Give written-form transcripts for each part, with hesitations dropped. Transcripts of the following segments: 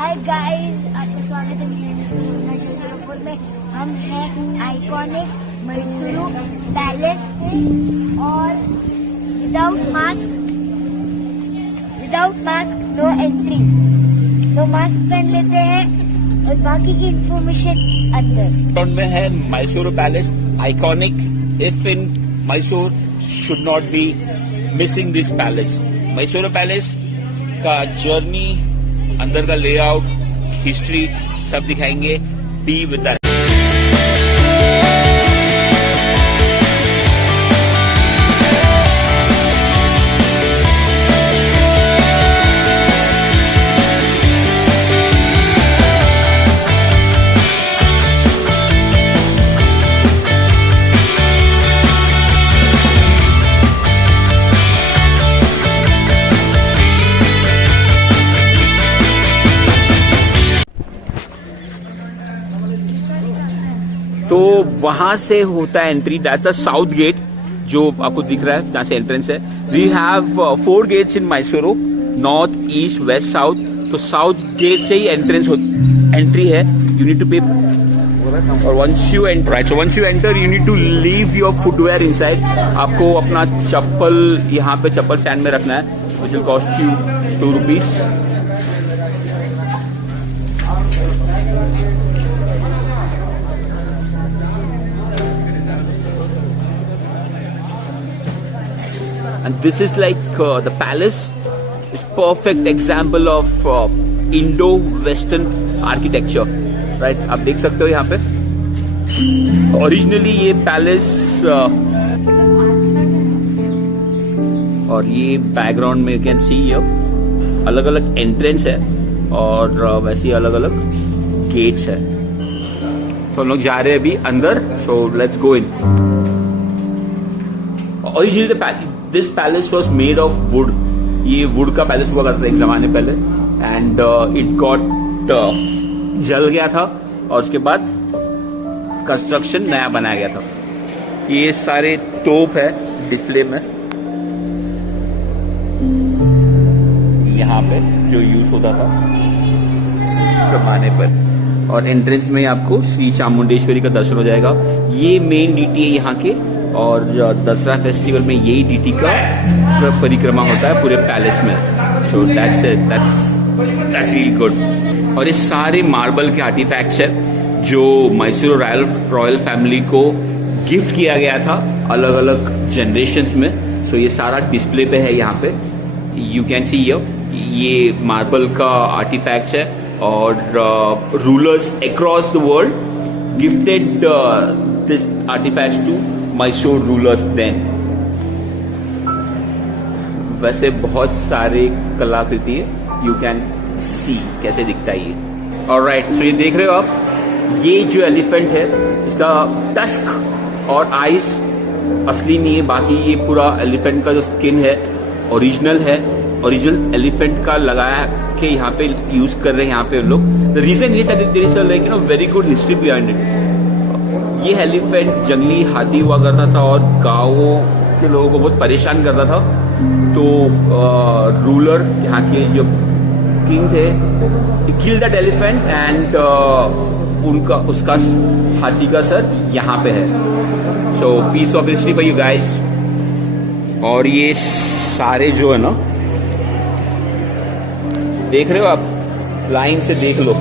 Hi guys, आपका स्वागत है जयपुर में। हम हैं आइकॉनिक मैसूरू पैलेस में और विदाउट मास्क नो एंट्री। तो मास्क पहन लेते हैं और बाकी की इंफॉर्मेशन अंदर में है। Mysuru palace iconic, if in Mysore should not be missing this palace. Mysuru palace का जर्नी, अंदर का लेआउट, हिस्ट्री सब दिखाएंगे। Be with that. तो वहां से होता है entry. That's a south gate जो आपको दिख रहा है, जहां से एंट्रेंस है। We have 4 gates in Mysuru, north, east, west, south. तो साउथ गेट से ही एंट्री है। यू नीड टू पे, और once you enter, right, so once you enter you need to leave your footwear inside. आपको अपना चप्पल यहाँ पे चप्पल स्टैंड में रखना है, which will cost you 2 rupees. And this is like the palace is perfect example of Indo-Western architecture, right? आप देख सकते हो यहाँ पे ओरिजिनली ये पैलेस, और ये बैकग्राउंड में यू कैन सी ये अलग अलग एंट्रेंस है और वैसे अलग अलग गेट्स है। तो हम लोग जा रहे हैं अभी अंदर, so let's go in. Originally this palace was made of would. ये वुड का पैलेस हुआ करता था एक जमाने पहले, एंड इट गॉट जल गया था और उसके बाद कंस्ट्रक्शन नया बनाया गया था। ये सारे तोप है डिस्प्ले में यहाँ पे जो यूज होता था उस जमाने पर। और एंट्रेंस में आपको श्री चामुंडेश्वरी का दर्शन हो जाएगा। ये मेन डीटी है यहाँ के, और दसरा फेस्टिवल में यही डीटी का परिक्रमा होता है पूरे पैलेस में। So that's really good. और ये सारे मार्बल के आर्टिफैक्ट्स है जो मैसूरू रॉयल फैमिली को गिफ्ट किया गया था अलग अलग जनरेशन्स में। सो ये सारा डिस्प्ले पे है यहाँ पे, यू कैन सी ये मार्बल का आर्टिफैक्ट्स है। और rulers across the world gifted this artifacts to Mysore rulers then. वैसे बहुत सारे कलाकृति है, यू कैन सी कैसे दिखता है ये। ऑलराइट, सो ये देख रहे हो आप, ये जो एलिफेंट है इसका टस्क और आइज असली नहीं है, बाकी ये पूरा एलिफेंट का जो स्किन है ओरिजिनल है। ओरिजिनल एलिफेंट का लगाया के यहाँ पे यूज कर रहे हैं यहाँ पे लोग। The reason is that there is a like very good history behind it. ये एलिफेंट जंगली हाथी हुआ करता था और गांवों के लोगों को बहुत परेशान करता था। तो रूलर यहाँ के जो किंग थे, he killed that elephant and उसका हाथी का सर यहाँ पे है। So piece of history for you guys. और ये सारे जो है ना, देख रहे हो आप, लाइन से देख लो,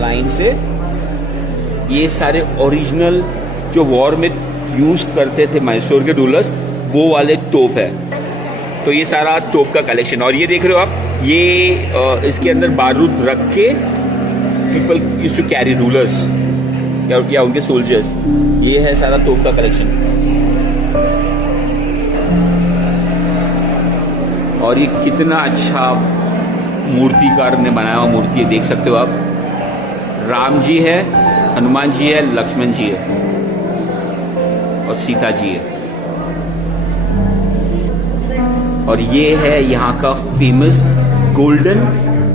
लाइन से ये सारे ओरिजिनल जो वॉर में यूज करते थे मैसूर के रूलर्स, वो वाले तोप है। तो ये सारा तोप का कलेक्शन। और ये देख रहे हो आप, ये इसके अंदर बारूद रख के people use to carry, rulers या उनके सोल्जर्स। ये है सारा तोप का कलेक्शन। और ये कितना अच्छा मूर्तिकार ने बनाया हुआ मूर्ति है, देख सकते हो आप। राम जी है, हनुमान जी है, लक्ष्मण जी है और सीता जी है। और ये है यहाँ का फेमस गोल्डन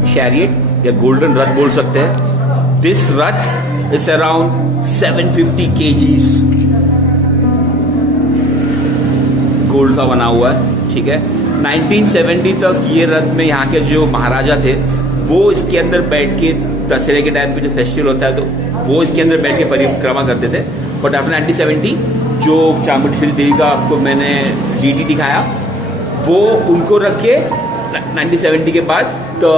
चैरियट या गोल्डन रथ बोल सकते हैं। This Rath is around 750 kgs gold का बना हुआ है, ठीक है। 1970 तक ये रथ में यहाँ के जो महाराजा थे वो इसके अंदर बैठ के दशहरे के टाइम पे जो फेस्टिवल होता है तो वो इसके अंदर बैठ के परिक्रमा करते थे। बट आफ्टर 1970 जो चामुंडेश्वरी देवी का आपको मैंने डीटी दिखाया, वो उनको रख के 1970 के बाद तो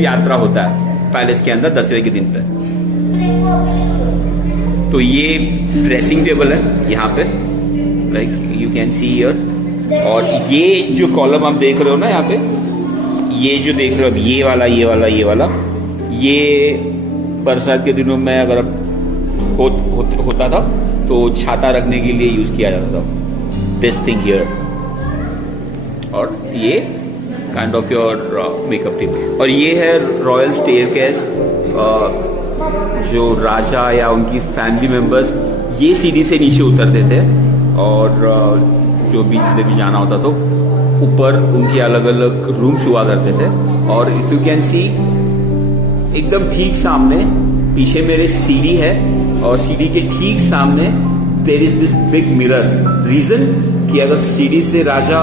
यात्रा होता है पैलेस के अंदर दशहरे के दिन पे। तो ये ड्रेसिंग टेबल है यहाँ पे, like you can see here. और ये जो कॉलम आप देख रहे हो ना यहाँ पे, ये जो देख रहे हो अब, ये वाला ये बरसात के दिनों में अगर होता था तो छाता रखने के लिए यूज किया जाता था, दिस थिंग हियर। और ये kind of your makeup tip. और ये है रॉयल स्टेयरकेस, जो राजा या उनकी फैमिली मेंबर्स ये सीढ़ी से नीचे उतरते थे, और जो भी जिन्हें भी जाना होता तो ऊपर उनके अलग अलग रूम्स हुआ करते थे। और इफ यू कैन सी एकदम ठीक सामने पीछे मेरे सीढ़ी है, और सीढ़ी के ठीक सामने there is this big mirror. Reason कि अगर सीढ़ी से राजा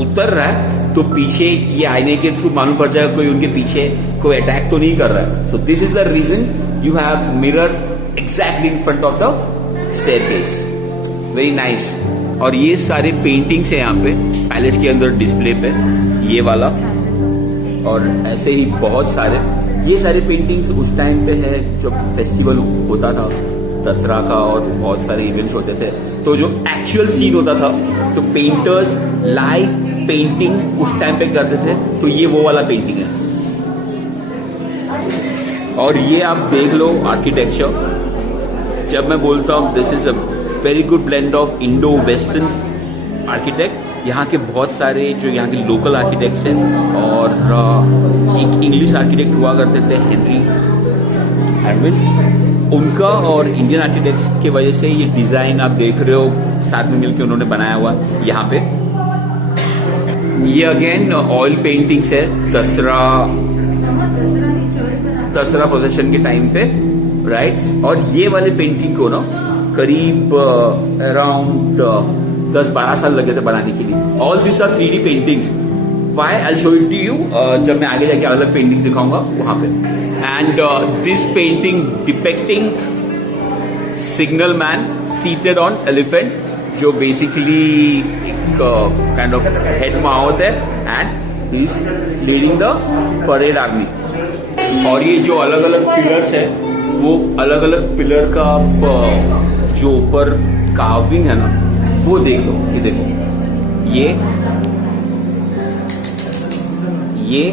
उतर रहा है तो पीछे ये आईने के थ्रू मालूम पड़ जाएगा कोई उनके पीछे कोई अटैक तो नहीं कर रहा है। So this is the reason you have mirror exactly in front of the staircase. Very nice. और ये सारे पेंटिंग्स है यहाँ पे पैलेस के अंदर डिस्प्ले पे, ये वाला और ऐसे ही बहुत सारे। ये सारे पेंटिंग्स उस टाइम पे है जब फेस्टिवल होता था दसरा का, और बहुत सारे इवेंट्स होते थे, तो जो एक्चुअल सीन होता था तो पेंटर्स लाइव पेंटिंग उस टाइम पे करते थे। तो ये वो वाला पेंटिंग है। और ये आप देख लो आर्किटेक्चर, जब मैं बोलता हूँ this is a very good blend of Indo western architect. यहाँ के बहुत सारे जो यहाँ के लोकल आर्किटेक्ट्स हैं, और एक इंग्लिश आर्किटेक्ट हुआ करते थे हेनरी हैरविन, उनका और इंडियन आर्किटेक्ट्स की वजह से ये डिज़ाइन आप देख रहे हो साथ में मिलकर उन्होंने बनाया हुआ यहाँ पे। ये अगेन ऑयल पेंटिंग्स है दसरा प्रोसेशन के टाइम पे, राइट। और ये वाले पेंटिंग को ना करीब अराउंड 10-12 साल लगे थे बनाने के लिए। All this are 3D paintings. Why I show it to you जब मैं आगे जाके अलग पेंटिंग दिखाऊंगा वहां पे। And this painting depicting signal man seated on elephant, जो बेसिकली एक काइंड ऑफ हेड माउथ है, and he is leading the parade army. और ये जो अलग अलग पिलर्स है, वो अलग अलग पिलर का जो ऊपर कार्विंग है ना, वो देख लो। ये देखो, ये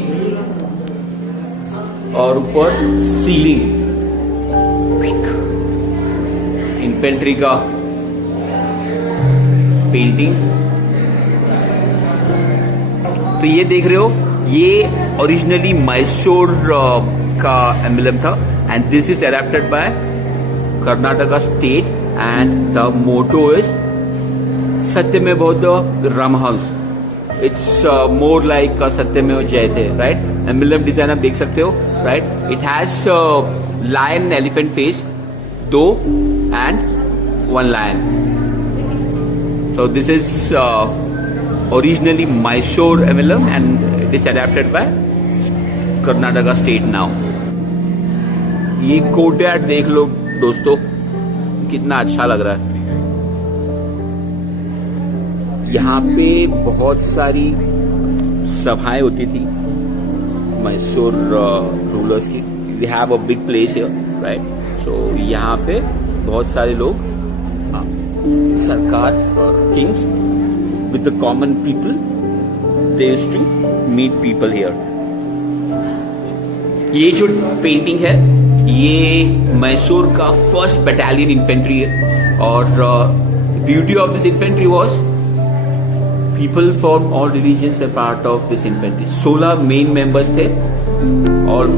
और ऊपर सीलिंग इन्फेंट्री का पेंटिंग। तो ये देख रहे हो, ये ओरिजिनली मैसूर का एम्बलम था, and this is adapted by Karnataka state, and the motto is सत्यमेव रामहंस। इट्स मोर लाइक सत्यमेव जयते, राइट। एम्बलम डिजाइन आप देख सकते हो, right. It has lion elephant face, 2 and 1 lion. So this is originally Mysore emblem, and it is adapted by Karnataka state now. ये courtyard देख लो दोस्तों, कितना अच्छा लग रहा है। यहाँ पे बहुत सारी सभाएं होती थी मैसूर रूलर्स की। We have a big place here, right? So यहाँ पे बहुत सारे लोग सरकार और kings with the common people, they used to meet people here. ये जो पेंटिंग है, ये मैसूर का फर्स्ट बटालियन इन्फेंट्री है, और beauty of this infantry was people from all religions were part of this infantry. 16 men members थे, और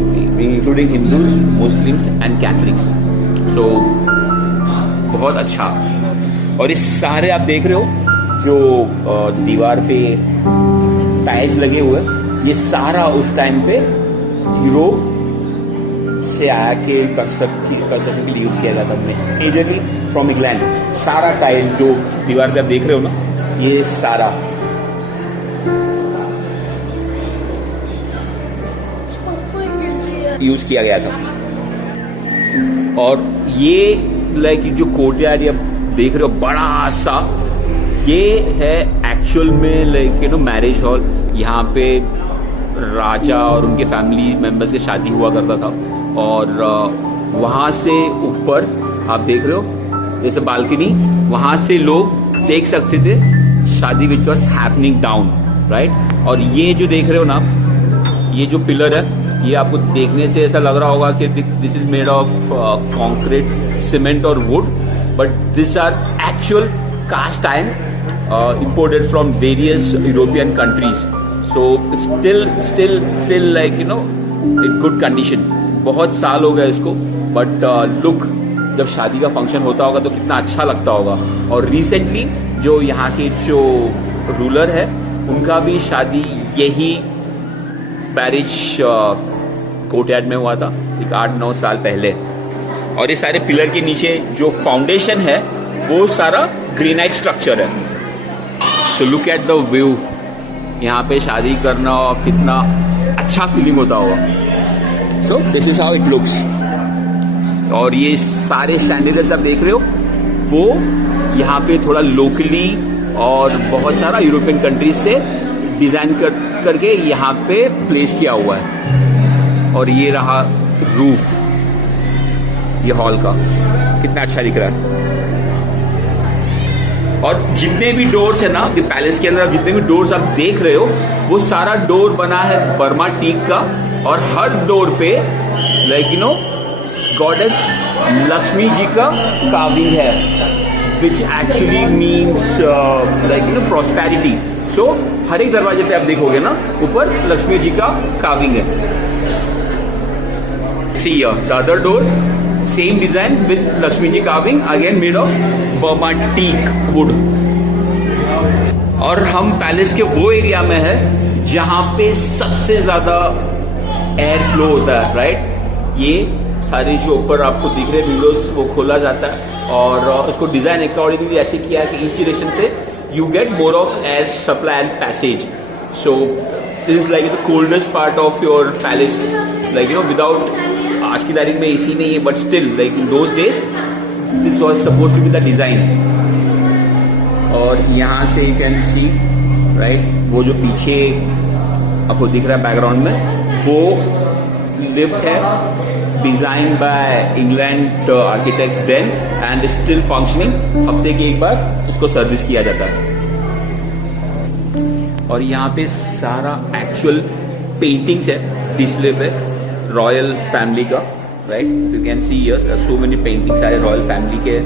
including Hindus, Muslims and Catholics. So बहुत अच्छा। और ये सारे आप देख रहे हो जो दीवार पे टाइल्स लगे हुए, ये सारा उस टाइम पे यूरोप से आया के कंस्ट्रक्शन के लिए यूज किया जाता है, मेजरली फ्रॉम इंग्लैंड। सारा टाइल जो दीवार पे आप देख रहे हो ना, ये सारा यूज किया गया था। और ये लाइक जो कोर्टयार्ड या देख रहे हो बड़ा सा, ये है एक्चुअल में लाइक मैरिज हॉल। यहाँ पे राजा और उनके फैमिली मेंबर्स की शादी हुआ करता था। और वहाँ से ऊपर आप देख रहे हो जैसे बालकनी, वहाँ से लोग देख सकते थे शादी which was happening down, right. और ये जो देख रहे हो ना, ये जो पिलर है, ये आपको देखने से ऐसा लग रहा होगा कि this is made of concrete, cement और wood, but this are actual cast iron imported from various European countries, so it's still like in good condition। बहुत साल हो गए इसको, but look, जब शादी का फंक्शन होता होगा तो कितना अच्छा लगता होगा। और रिसेंटली जो यहाँ के जो रूलर है, उनका भी शादी यही मैरिज कोर्टयार्ड में हुआ था, एक 8-9 साल पहले। और ये सारे पिलर के नीचे जो फाउंडेशन है वो सारा ग्रेनाइट स्ट्रक्चर है। So look at the view, यहाँ पे शादी करना कितना अच्छा फीलिंग होता होगा। सो this is how it looks. और ये सारे सैंडल्स आप देख रहे हो, वो यहाँ पे थोड़ा लोकली और बहुत सारा यूरोपियन कंट्रीज से डिजाइन करके यहाँ पे प्लेस किया हुआ है। और ये रहा रूफ, ये हॉल का कितना अच्छा दिख रहा है। और जितने भी डोर्स है ना पैलेस के अंदर, जितने भी डोर्स आप देख रहे हो, वो सारा डोर बना है बर्मा टीक का। और हर डोर पे लाइक गॉडेस लक्ष्मी जी का कार्विंग है, which actually means like prosperity. So हर एक दरवाजे पे आप देखोगे ना, ऊपर लक्ष्मी जी का कार्विंग है। See the other door, same design with Lakshmi ji carving, again made of Burma teak wood। और हम पैलेस के वो एरिया में है जहां पे सबसे ज्यादा एयर फ्लो होता है, राइट। ये सारे जो ऊपर आपको दिख रहे विंडोज, वो खोला जाता है और उसको डिजाइन अकॉर्डिंगली ऐसे किया है कि ईस्ट डायरेक्शन से you get more of air supply and passage. So this is like the coldest part of your palace, like without, आज की तारीख में एसी नहीं है, but still like in those days this was supposed to be the design. और यहाँ से you can C, right, वो जो पीछे आपको दिख रहा है बैकग्राउंड में, वो लिफ्ट है design by England architects then and still functioning. हफ्ते के एक बार उसको सर्विस किया जाता है। और यहाँ पे सारा एक्चुअल पेंटिंग्स है डिस्प्ले पे रॉयल फैमिली का, right. You can see here so many paintings सारे रॉयल फैमिली के,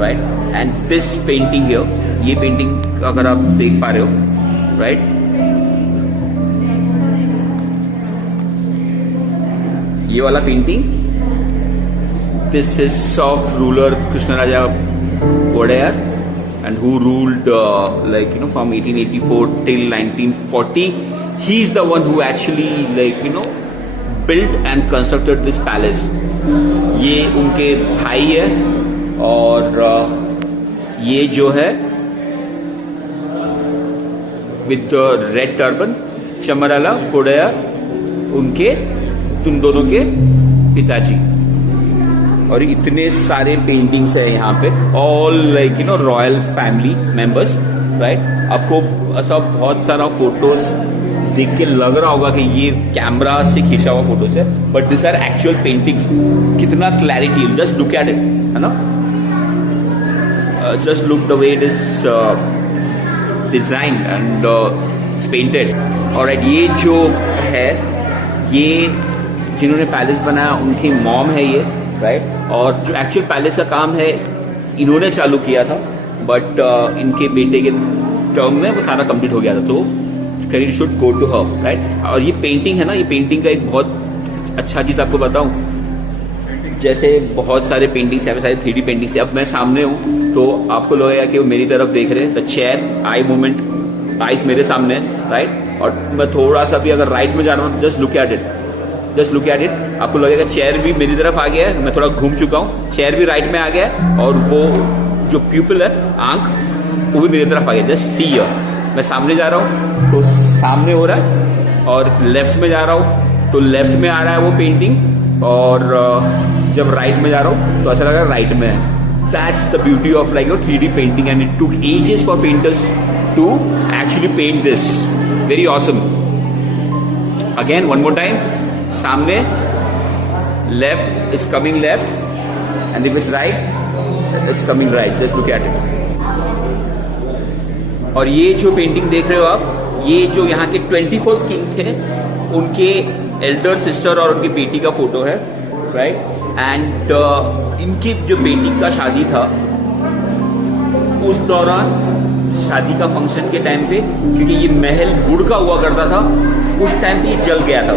right. And this painting here, ये पेंटिंग अगर आप देख पा रहे हो, राइट, ये वाला painting, this is of ruler Krishnaraja Wodeyar and who ruled like from 1884 till 1940. He is the one who actually built and constructed this palace. ये उनके भाई है। और ये जो है with red turban, चमराला वोडेयर, उनके तुम दोनों के पिताजी। और इतने सारे पेंटिंग्स है यहाँ पे, all like royal family members, right. आपको ऐसा बहुत सारा फोटोज देख के लग रहा होगा कि ये कैमरा से खींचा हुआ फोटोज है, but this are actual paintings. कितना clarity, just look at it, है ना, just look the way it is design and it's painted. और ये जो है, ये जिन्होंने पैलेस बनाया उनकी मॉम है ये, राइट। और जो एक्चुअल पैलेस का काम है इन्होंने चालू किया था, बट इनके बेटे के टर्म में वो सारा कंप्लीट हो गया था, तो credit should go to her, right. और ये पेंटिंग है ना, ये पेंटिंग का एक बहुत अच्छा चीज़ आपको बताऊं, जैसे बहुत सारे पेंटिंग्स है, सारे 3D पेंटिंग्स है। अब मैं सामने हूँ तो आपको लगेगा कि वो मेरी तरफ देख रहे हैं, the chair, eye movement, eyes मेरे सामने, राइट। और मैं थोड़ा सा भी अगर राइट में जा रहा हूँ, just look at it, just look at it, आपको लगेगा चेयर भी मेरी तरफ आ गया है, मैं थोड़ा घूम चुका हूँ, चेयर भी राइट में आ गया है, और वो जो प्यूपिल है, आंख, वो भी मेरी तरफ आ गया। जस्ट सी हियर, मैं सामने जा रहा हूँ तो सामने हो रहा है, और लेफ्ट में जा रहा हूँ तो लेफ्ट में आ रहा है वो पेंटिंग, और जब राइट में जा रहा हूँ तो ऐसा लग रहा है राइट में है. That's the beauty of like 3D painting, and it took ages for painters to actually paint this. Very awesome. Again, one more time. सामने left is coming left, and if it's right, it's coming right. Just look at it. और ये जो painting देख रहे हो आप, ये जो यहाँ के 24th किंग थे, उनके एल्डर सिस्टर और उनकी बेटी का फोटो है, राइट? एंड इनकी जो बेटी का शादी था, उस दौरान शादी का फंक्शन के टाइम पे, क्योंकि ये महल वुड का हुआ करता था, उस टाइम पे ये जल गया था.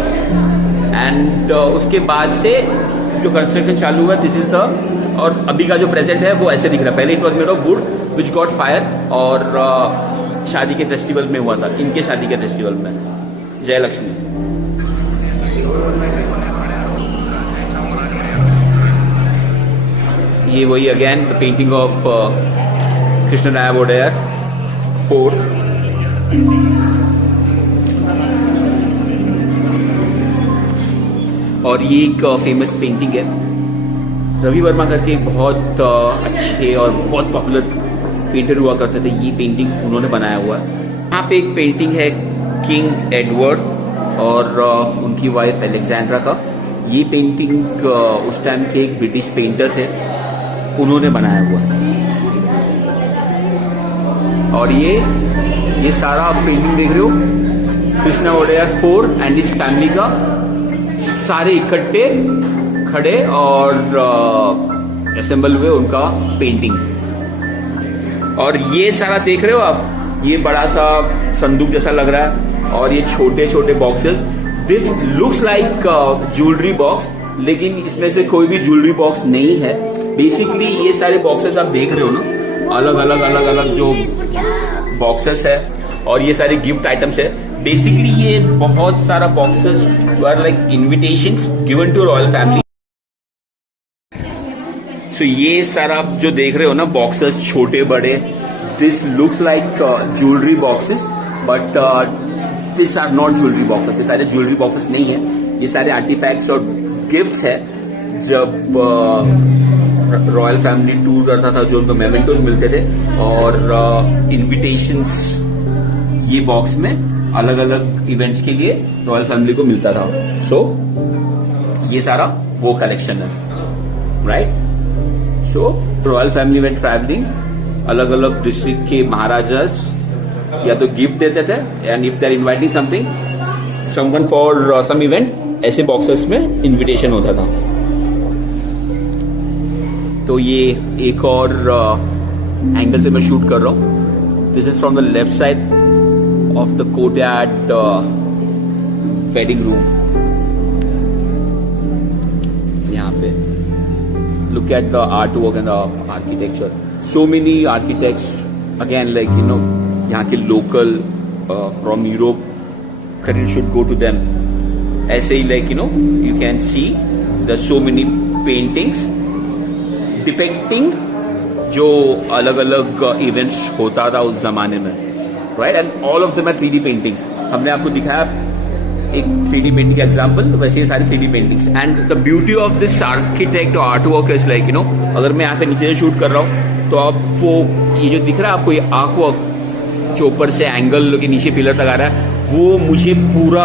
एंड उसके बाद से जो कंस्ट्रक्शन चालू हुआ, दिस इज द, और अभी का जो प्रेजेंट है वो ऐसे दिख रहा है. पहले it was made of would which got fire, और शादी के फेस्टिवल में हुआ था, इनके शादी के फेस्टिवल में. जय लक्ष्मी. ये वही again the painting of Krishnaraja Wodeyar fort. और ये एक फेमस पेंटिंग है. रवि वर्मा करके एक बहुत अच्छे और बहुत पॉपुलर पेंटर हुआ करते थे. ये पेंटिंग उन्होंने बनाया हुआ है. यहाँ पे एक पेंटिंग है किंग एडवर्ड और उनकी वाइफ एलेक्जेंड्रा का. ये पेंटिंग उस टाइम के एक ब्रिटिश पेंटर थे, उन्होंने बनाया हुआ है. और ये सारा आप पेंटिंग देख रहे हो, कृष्णा वोडेयर फोर्ट एंड इस फैमिली का, सारे इकट्ठे खड़े और असेंबल हुए उनका पेंटिंग. और ये सारा देख रहे हो आप, ये बड़ा सा संदूक जैसा लग रहा है, और ये छोटे छोटे boxes. This looks like jewellery box, लेकिन इसमें से कोई भी ज्वेलरी बॉक्स नहीं है. बेसिकली ये सारे बॉक्सेस आप देख रहे हो ना, अलग अलग जो बॉक्सेस है, और ये सारे गिफ्ट आइटम्स है. बेसिकली ये बहुत सारा boxes were like invitations given to royal family. So ये सारा जो देख रहे हो ना बॉक्सेस, छोटे बड़े, this looks like jewellery boxes, but this are not jewellery boxes. ये सारे ज्वेलरी बॉक्सेस नहीं है, ये सारे आर्टिफैक्ट्स और गिफ्ट्स है. जब रॉयल फैमिली टूर करता था, जो उनको मेमेंटोज मिलते थे और इनविटेशंस ये बॉक्स में अलग अलग इवेंट्स के लिए रॉयल फैमिली को मिलता था. सो ये सारा वो कलेक्शन है, राइट? सो रॉयल फैमिली वेंट ट्रैवलिंग, अलग अलग डिस्ट्रिक्ट के महाराजास या तो गिफ्ट देते थे, and if they are inviting someone for some event, ऐसे बॉक्सेस में इनविटेशन होता था. तो ये एक और एंगल से मैं शूट कर रहा हूँ. This is from the left side of the courtyard wedding room. यहाँ पे look at the art work and the architecture. So many architects, again like you know, यहाँ के local from Europe, credit should go to them. ऐसे ही like you know you can see there so many paintings depicting जो अलग अलग events होता था उस जमाने में, right? And all of them are 3D paintings. हमने आपको दिखाया एक 3D पेंटिंग एग्जांपल, वैसे ये सारी 3D paintings. And the beauty of this architect और art work is like you know, अगर मैं यहाँ पे नीचे से शूट कर रहा हूँ तो आप वो ये जो दिख रहा है आपको, ये आर्ट वर्क जो ऊपर से एंगल के नीचे पिलर तक आ रहा है, वो मुझे पूरा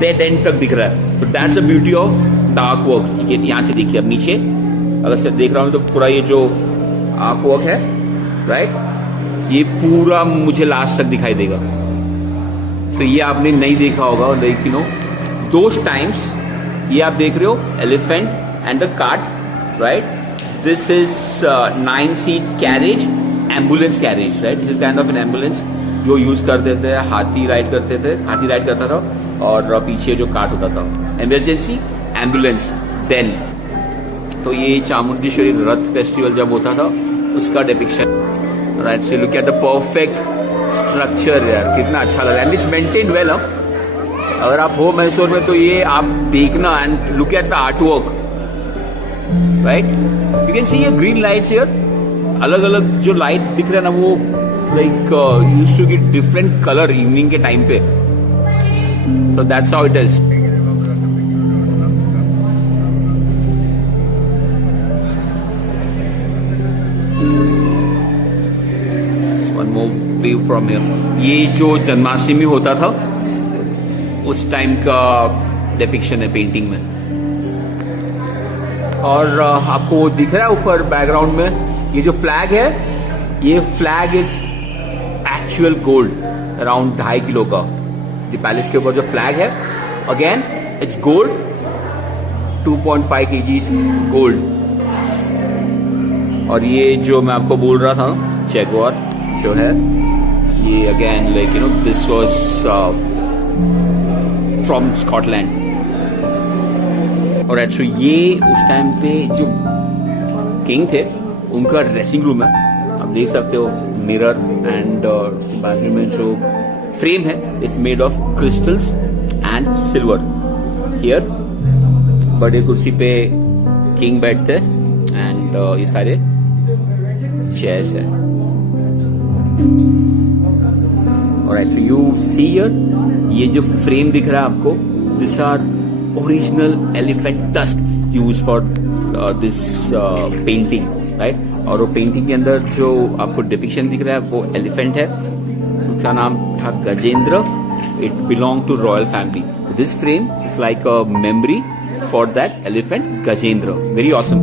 डेड एंड तक दिख रहा है. तो that's the beauty of the art work. ये यहाँ से देखिए, अब नीचे अगर से देख रहा हूँ तो पूरा ये जो आर्ट वर्क है, राइट, ये पूरा मुझे लास्ट तक दिखाई देगा. तो ये आपने नहीं देखा होगा, like you know those times. ये आप देख रहे हो elephant and the cart, right? This is 9-seat carriage, ambulance carriage, right? This is kind of N ambulance जो यूज करते थे, हाथी राइड करता था, और पीछे जो कार्ट होता था, इमरजेंसी एम्बुलेंस. देन तो ये चामुंडेश्वरी रथ फेस्टिवल जब होता था उसका depiction, right? So look at the perfect structure यार, कितना अच्छा लगा. And it's maintained well. अगर आप हो मैसूर में तो ये आप देखना, and look at the art work, right? You can सी ये ग्रीन लाइट्स हियर, अलग अलग जो लाइट दिख रहा है ना, वो like used to get different colour evening के टाइम पे. So that's how it is. View from here. ये जो जन्माष्टमी होता था उस टाइम का डिपिक्शन है पेंटिंग में। और आपको दिख रहा है ऊपर बैकग्राउंड में ये जो फ्लैग है, ये flag is actual gold, around 2.5 kilo का। द पैलेस के ऊपर जो फ्लैग है again it's gold, 2.5 kg gold. और ये जो मैं आपको बोल रहा था जैगुआर जो है, ये again like you no this was from Scotland. और एक्चुअली ये उस टाइम पे जो किंग थे उनका ड्रेसिंग रूम है, आप देख सकते हो। मिरर एंड उसके बाजू में जो फ्रेम है it's made of crystals and silver. Here बड़े कुर्सी पे किंग बैठते एंड ये सारे चेयर्स है। और एक्चुअली यू सी हियर ये जो फ्रेम दिख रहा है आपको, this are original elephant tusk use for this painting, right. और वो पेंटिंग के अंदर जो आपको डिपिक्शन दिख रहा है वो एलिफेंट है, उसका नाम था Gajendra. It belong to royal family. This frame is like a memory for that elephant Gajendra. Very awesome.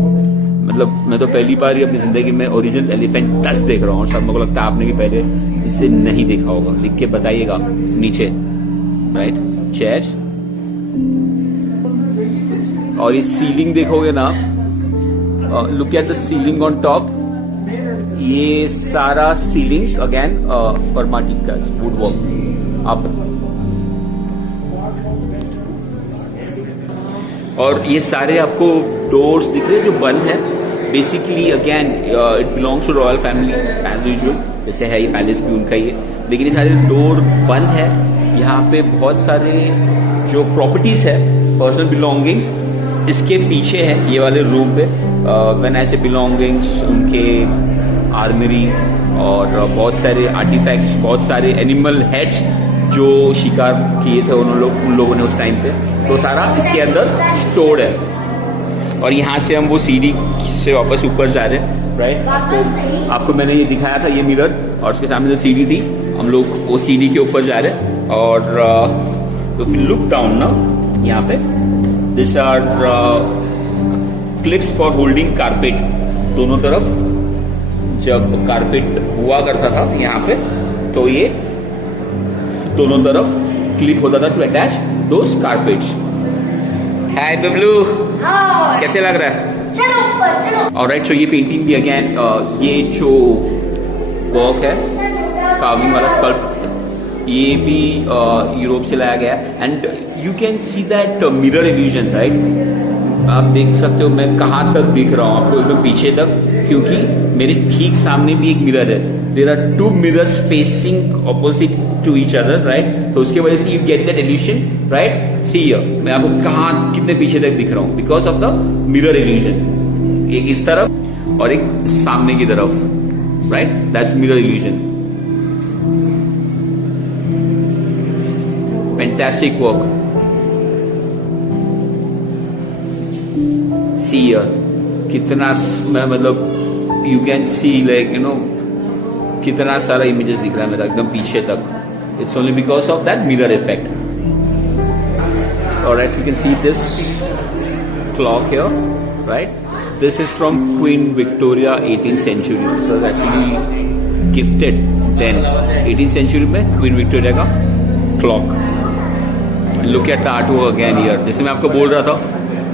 मतलब मैं तो पहली बार ही अपनी जिंदगी में ओरिजिनल एलिफेंट टस्क देख रहा हूँ। शायद मेरे को लगता है आपने भी पहले इससे नहीं देखा होगा, लिख के बताइएगा नीचे, राइट। चेयर और ये सीलिंग देखोगे ना, look at the ceiling on top. ये सारा सीलिंग अगेन परमाटिक का वुड वर्क आप। और ये सारे आपको डोर्स दिख रहे हैं जो बंद है। Basically again it belongs to royal family as usual, जैसे है ये पैलेस भी उनका ही है, लेकिन ये सारे डोर बंद है। यहाँ पे बहुत सारे जो प्रॉपर्टीज है, पर्सनल बिलोंगिंग्स, इसके पीछे है ये वाले रूम पे। व्हेन ऐसे बिलोंगिंग्स, उनके आर्मरी और बहुत सारे आर्टिफैक्ट्स, बहुत सारे एनिमल हेड्स जो शिकार किए थे उन लोगों ने उस टाइम पे, तो सारा इसके अंदर स्टोर्ड है। और यहाँ से हम वो सीढ़ी से वापस ऊपर जा रहे हैं, राइट। आपको मैंने ये दिखाया था, ये मिरर, और उसके सामने जो सीढ़ी थी, हम लोग वो सीढ़ी के ऊपर जा रहे हैं। और तो फिर लुक डाउन ना, यहाँ पे this are clips for holding carpet. दोनों तरफ जब कारपेट हुआ करता था यहाँ पे, तो ये दोनों तरफ क्लिप होता था टू अटैच दोस कारपेट्स। हाय बबलू, कैसे लग रहा है? ऑलराइट, सो ये पेंटिंग भी अगेन ये जो वर्क है कार्विंग वाला स्कल्प्ट, ये भी यूरोप से लाया गया। And you can see that mirror illusion, right. आप देख सकते हो मैं कहाँ तक दिख रहा हूँ आपको, एकदम पीछे तक, क्योंकि मेरे ठीक सामने भी एक मिरर है। There are 2 mirrors facing opposite to each other, right. तो उसके वजह से you get that illusion, right. See here, मैं आपको कहाँ कितने पीछे तक दिख रहा हूँ, because of the mirror illusion. एक इस तरफ और एक सामने की तरफ, right, that's mirror illusion. Fantastic work. See here, कितना मैं मतलब you can see like you know कितना सारा इमेजेस दिख रहा है मेरा एकदम पीछे तक। It's only because of that mirror effect. Alright, you can see this clock here, right? This is from Queen Victoria 18th century. This was actually gifted then 18th century में Queen Victoria का clock. Look at the artwork again here. जैसे मैं आपको बोल रहा था,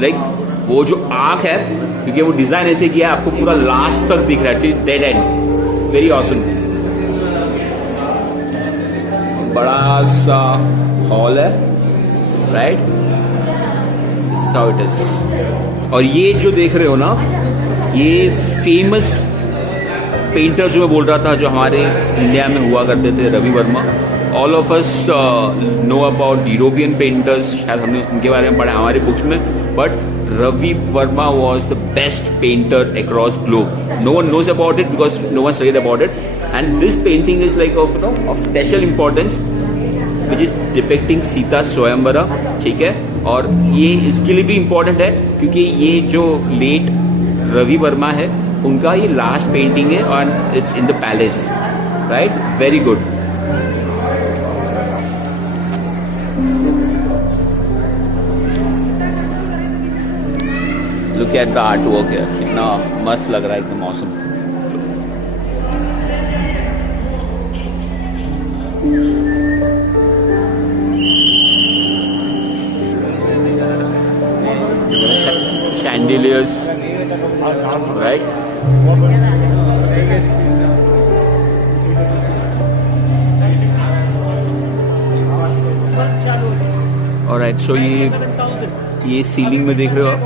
like वो जो आँख है, क्योंकि वो डिजाइन ऐसे किया है आपको पूरा लास्ट तक दिख रहा है, डेड एंड। Very awesome. बड़ा सा हॉल है, right. This is how it is. और ये जो देख रहे हो ना, ये फेमस पेंटर जो मैं बोल रहा था, जो हमारे इंडिया में हुआ करते थे, Ravi Varma. All of us know about European painters, शायद हमने उनके बारे में पढ़ा हमारे बुक्स में, but Ravi Varma was the best painter across globe. No one knows about it because no one studied about it, and this painting is like of special importance which is depicting Sita Swayamvara. ठीक है, और ये इसके लिए भी इम्पोर्टेंट है क्योंकि ये जो लेट रवि वर्मा है उनका ये लास्ट पेंटिंग है, और it's in the palace. right? Very good. Look at the artwork here. कितना मस्त लग रहा है, एकदम awesome. Chandeliers, right? Alright, so ये सीलिंग में देख रहे हो आप,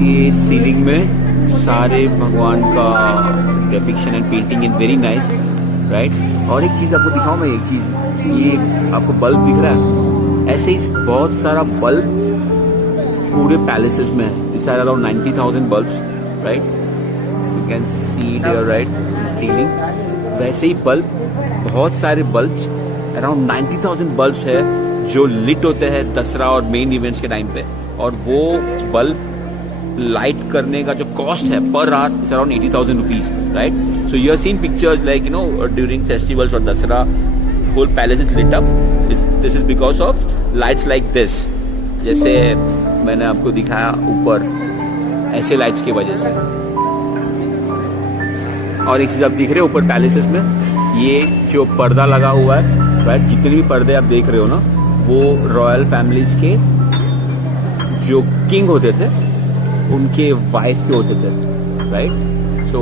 ये सीलिंग में सारे भगवान का depiction and painting in very nice, right? और एक चीज आपको दिखाऊं मैं, एक चीज, ये आपको बल्ब दिख रहा है, ऐसे ही बहुत सारा बल्ब पूरे पैलेसेस में है. This are around 90,000 bulbs, right? You can see it here, right? Ceiling वैसे ही बल्ब, बहुत सारे बल्ब्स, अराउंड 90,000 बल्ब्स है जो लिट होते हैं दसरा और मेन इवेंट्स के टाइम पे. और वो बल्ब लाइट करने का जो कॉस्ट है per hour is around 80,000 rupees, right? So you have seen pictures like you know during festivals और Dasara, whole palace is lit up. This is because of lights like this, जैसे मैंने आपको दिखाया ऊपर, ऐसे लाइट्स की वजह से. और एक चीज आप दिख रहे हो ऊपर पैलेसेस में, ये जो पर्दा लगा हुआ है, राइट? जितने भी पर्दे आप देख रहे हो ना, वो रॉयल फैमिलीज के जो किंग होते थे उनके वाइफ के होते थे, राइट? सो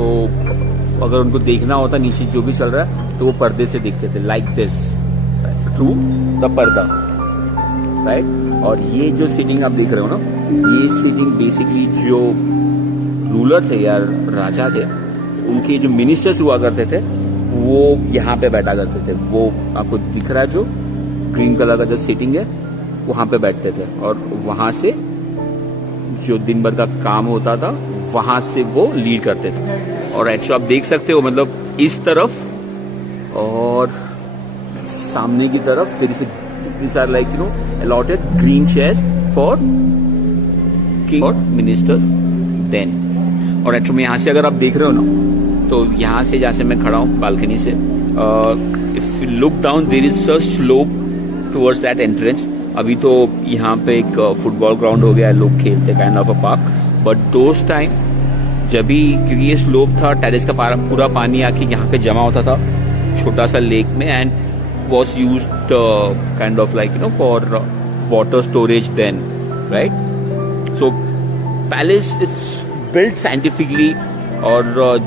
अगर उनको देखना होता नीचे जो भी चल रहा है तो वो पर्दे से देखते थे, लाइक दिस, थ्रू द पर्दा, राइट? और ये जो सीटिंग आप देख रहे हो ना, ये सीटिंग बेसिकली जो रूलर थे या राजा थे, उनके जो मिनिस्टर्स हुआ करते थे वो यहाँ पे बैठा करते थे. वो आपको दिख रहा है जो ग्रीन कलर का जो सीटिंग है, वहां पे बैठते थे. और वहां से जो दिन भर का काम होता था वहां से वो लीड करते थे. और एक्चुअली आप देख सकते हो, मतलब इस तरफ और सामने की तरफ these are like you know allotted green chairs for king or ministers then. और एक्चुअली में यहाँ से अगर आप देख रहे हो ना, तो यहाँ से जहाँ से मैं खड़ा हूँ बालकनी से, if you look down there is a slope towards that entrance. अभी तो यहाँ पे एक फुटबॉल ग्राउंड हो गया है, लोग खेलते kind of a park. But those time जब भी, क्योंकि ये स्लोप था, टेरेस का पूरा पानी आके यहाँ पे जमा होता था छोटा सा लेक में, and was used kind of like you know for water storage then, right? So palace is built scientifically, और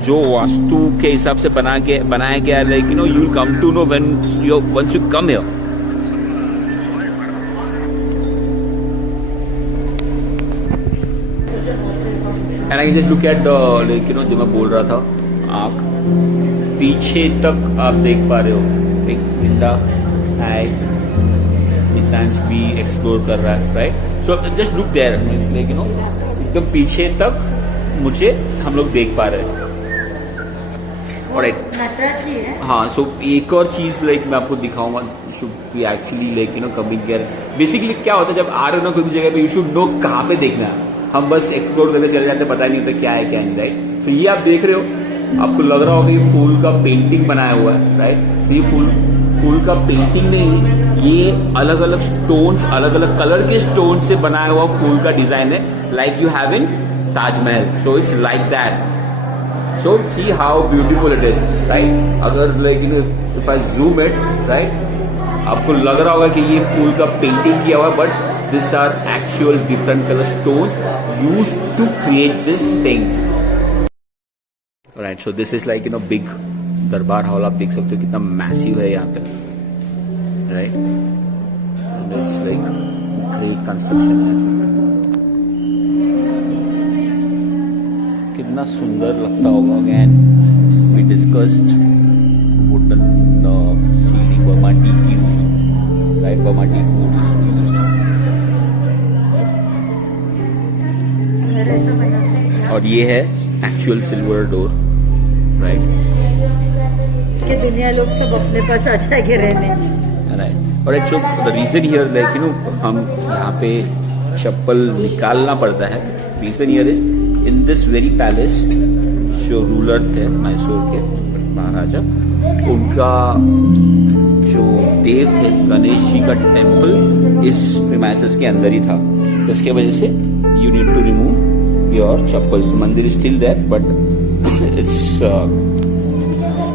जो वास्तु के हिसाब से बनाया गया है, like you know you will come to know once you come here. And I can just look at the like you know जो मैं बोल रहा था, आँख पीछे तक आप देख पा रहे हो, इन द इंसान भी एक्सप्लोर कर रहा है, right? So just look there, like you know एकदम पीछे तक मुझे हम लोग देख पा रहे हैं. और हाँ, सो एक और चीज लाइक मैं आपको दिखाऊंगा, should be actually like you no coming here. Basically क्या होता है, जब आ रहे हो ना कोई भी जगह पे, यू शुड नो कहाँ पे देखना है. हम बस एक्सप्लोर करके चले जाते, पता नहीं होता क्या है क्या नहीं, राइट? सो ये आप देख रहे हो, आपको लग रहा होगा ये फूल का पेंटिंग बनाया हुआ है, राइट? तो ये फूल का पेंटिंग नहीं, ये अलग अलग स्टोन्स, अलग अलग कलर के स्टोन से बनाया हुआ फूल का डिजाइन है, like you have in Taj Mahal. So it's like that. So see how beautiful it is, right? अगर like you know if I zoom it, right, आपको लग रहा होगा कि ये फूल का पेंटिंग किया हुआ है, but this are actual different colour stones used to create this thing, right? So this is like you know big durbar hall. आप देख सकते हो कितना मैसिव है यहाँ पे, right? It's like great construction है, कितना सुंदर लगता होगा. Again we discussed wooden ceiling, Burma teak used, right? Burma teak woods used. और ये है एक्चुअल सिल्वर डोर, राइट? कि दुनिया लोग सब अपने पास आ जाएंगे रहने, राइट? और actually the reason here like you know हम यहाँ पे चप्पल निकालना पड़ता है. Reason here is in this very palace, जो रूलर थे मैसूर के महाराजा, उनका जो देव थे गणेश जी का टेम्पल इस प्रीमाइसेस के अंदर ही था। तो इसके वजह से you need to remove your chappals. मंदिर is still there but it's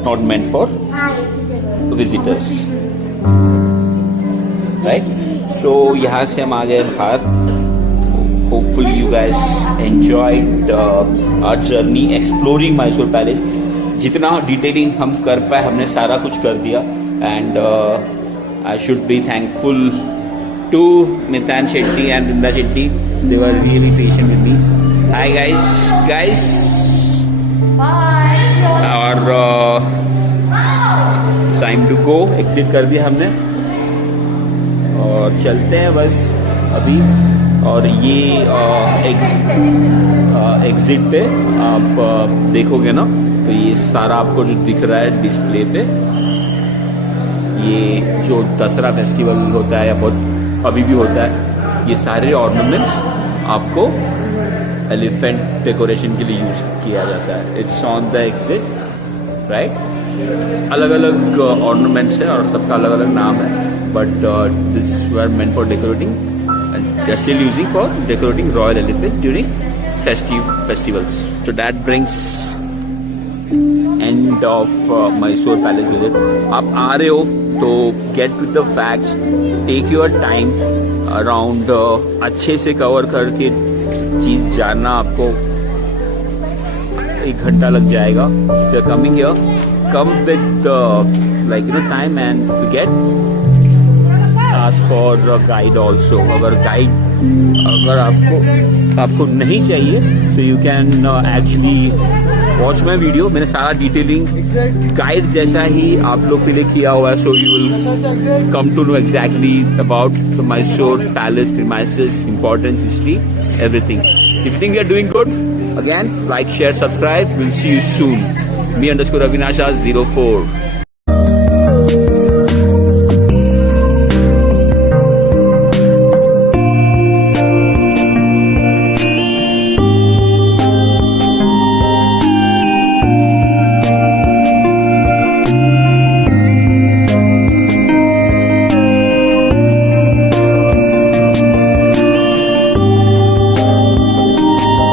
not meant for visitors, right. So यहाँ से हम आ गए बाहर। Hopefully you guys enjoyed our journey exploring Mysore Palace. जितना डिटेलिंग हम कर पाए हमने सारा कुछ कर दिया, and I should be thankful to Mitan Shetty and Brinda Shetty. They were really patient with me. Hi guys. और time to go. Exit कर दिया हमने और चलते हैं बस अभी। और ये एग्जिट पे आप देखोगे ना, तो ये सारा आपको जो दिख रहा है डिस्प्ले पे, ये जो दसरा फेस्टिवल होता है या बहुत अभी भी होता है, ये सारे ऑर्नामेंट्स आपको एलिफेंट डेकोरेशन के लिए यूज किया जाता है। It's on the exit, right. अलग अलग ऑर्नामेंट्स है और सबका अलग अलग नाम है, but this were meant for decorating and they are still using for decorating royal elephants during festivals. So that brings end of Mysore Palace visit. आप आ रहे हो तो get with the facts, take your time around, अच्छे से cover करके चीज जानना। आपको 1 घंटा लग जाएगा। If you are coming here, come with time and forget ask for a guide also. अगर आपको नहीं चाहिए तो you can actually watch my video. मैंने सारा डिटेलिंग गाइड जैसा ही आप लोग के लिए किया हुआ है, so you will come to know exactly about the Mysore Palace premises, importance, history, everything. If you think you are doing good, again like, share, subscribe. We'll see you soon. Me _Avinasha 04.